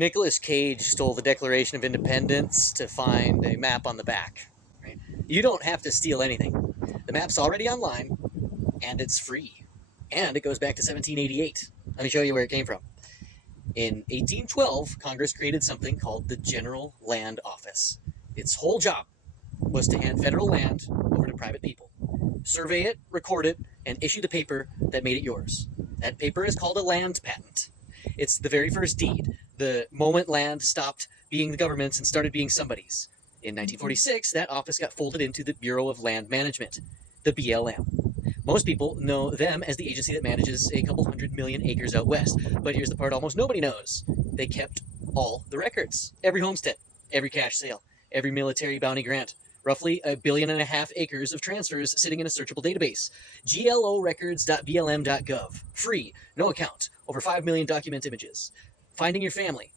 Nicolas Cage stole the Declaration of Independence to find a map on the back. Right? You don't have to steal anything. The map's already online, and it's free. And it goes back to 1788. Let me show you where it came from. In 1812, Congress created something called the General Land Office. Its whole job was to hand federal land over to private people, survey it, record it, and issue the paper that made it yours. That paper is called a land patent. It's the very first deed, the moment land stopped being the government's and started being somebody's. In 1946, that office got folded into the Bureau of Land Management, the BLM. Most people know them as the agency that manages a couple 100 million acres out west. But here's the part almost nobody knows. They kept all the records. Every homestead, every cash sale, every military bounty grant. Roughly 1.5 billion acres of transfers sitting in a searchable database. glorecords.blm.gov. Free, no account. Over 5 million document images. Finding your family.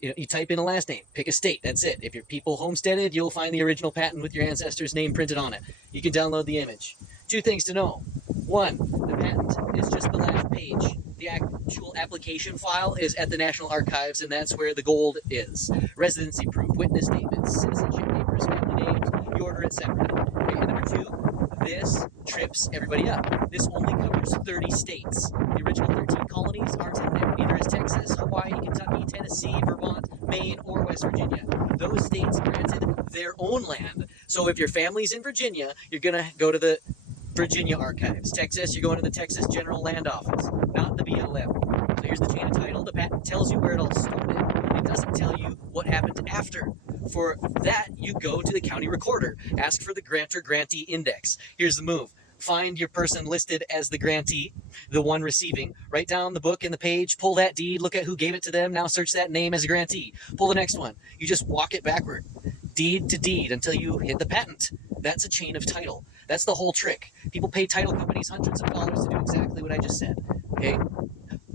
You type in a last name, pick a state, that's it. If your people homesteaded, you'll find the original patent with your ancestor's name printed on it. You can download the image. 2 things to know. 1, the patent is just the last page. The actual application file is at the National Archives, and that's where the gold is. Residency proof, witness statements, citizenship papers, family names, you order it separately. Okay, and number 2, this trips everybody up. This only covers 30 states. The original 13 colonies aren't in there. Neither is Texas, Hawaii, Kentucky, Tennessee, Vermont, Maine, or West Virginia. Those states granted their own land. So if your family's in Virginia, you're going to go to the Virginia Archives. Texas, you're going to the Texas General Land Office, not the BLM. So here's the chain of title. The patent tells you where it all started. It doesn't tell you what happened after. For that, you go to the county recorder. Ask for the grantor-grantee index. Here's the move. Find your person listed as the grantee, the one receiving. Write down the book and the page, pull that deed, look at who gave it to them, now search that name as a grantee. Pull the next one. You just walk it backward, deed to deed, until you hit the patent. That's a chain of title. That's the whole trick. People pay title companies hundreds of dollars to do exactly what I just said. Okay?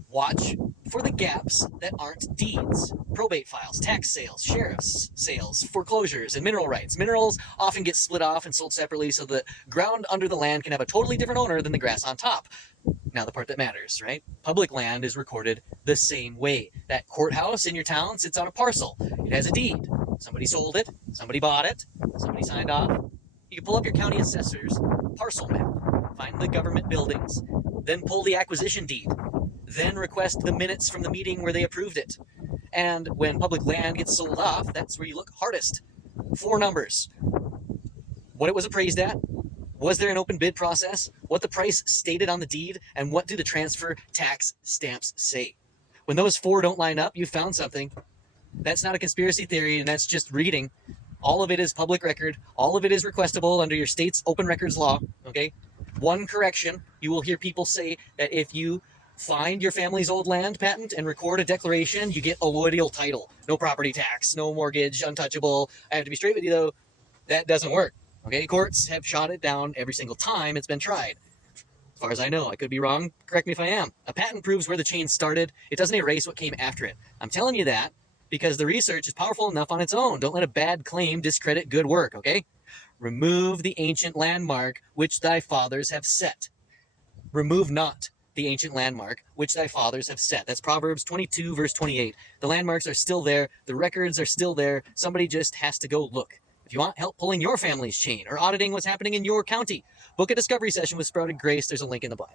Watch for the gaps that aren't deeds. Probate files, tax sales, sheriff's sales, foreclosures, and mineral rights. Minerals often get split off and sold separately so the ground under the land can have a totally different owner than the grass on top. Now the part that matters, right? Public land is recorded the same way. That courthouse in your town sits on a parcel. It has a deed. Somebody sold it, somebody bought it, somebody signed off. You can pull up your county assessor's parcel map, find the government buildings, then pull the acquisition deed, then request the minutes from the meeting where they approved it. And when public land gets sold off, that's where you look hardest. 4 numbers. What it was appraised at, was there an open bid process, what the price stated on the deed, and what do the transfer tax stamps say. When those 4 don't line up, you found something. That's not a conspiracy theory, and that's just reading. All of it is public record. All of it is requestable under your state's open records law, okay? One correction, you will hear people say that if you find your family's old land patent and record a declaration, you get allodial title. No property tax, no mortgage, untouchable. I have to be straight with you, though. That doesn't work, okay? Courts have shot it down every single time it's been tried. As far as I know, I could be wrong. Correct me if I am. A patent proves where the chain started. It doesn't erase what came after it. I'm telling you that because the research is powerful enough on its own. Don't let a bad claim discredit good work, okay? Remove the ancient landmark which thy fathers have set. Remove not the ancient landmark which thy fathers have set. That's Proverbs 22, verse 28. The landmarks are still there. The records are still there. Somebody just has to go look. If you want help pulling your family's chain or auditing what's happening in your county, book a discovery session with Sprouted Grace. There's a link in the bio.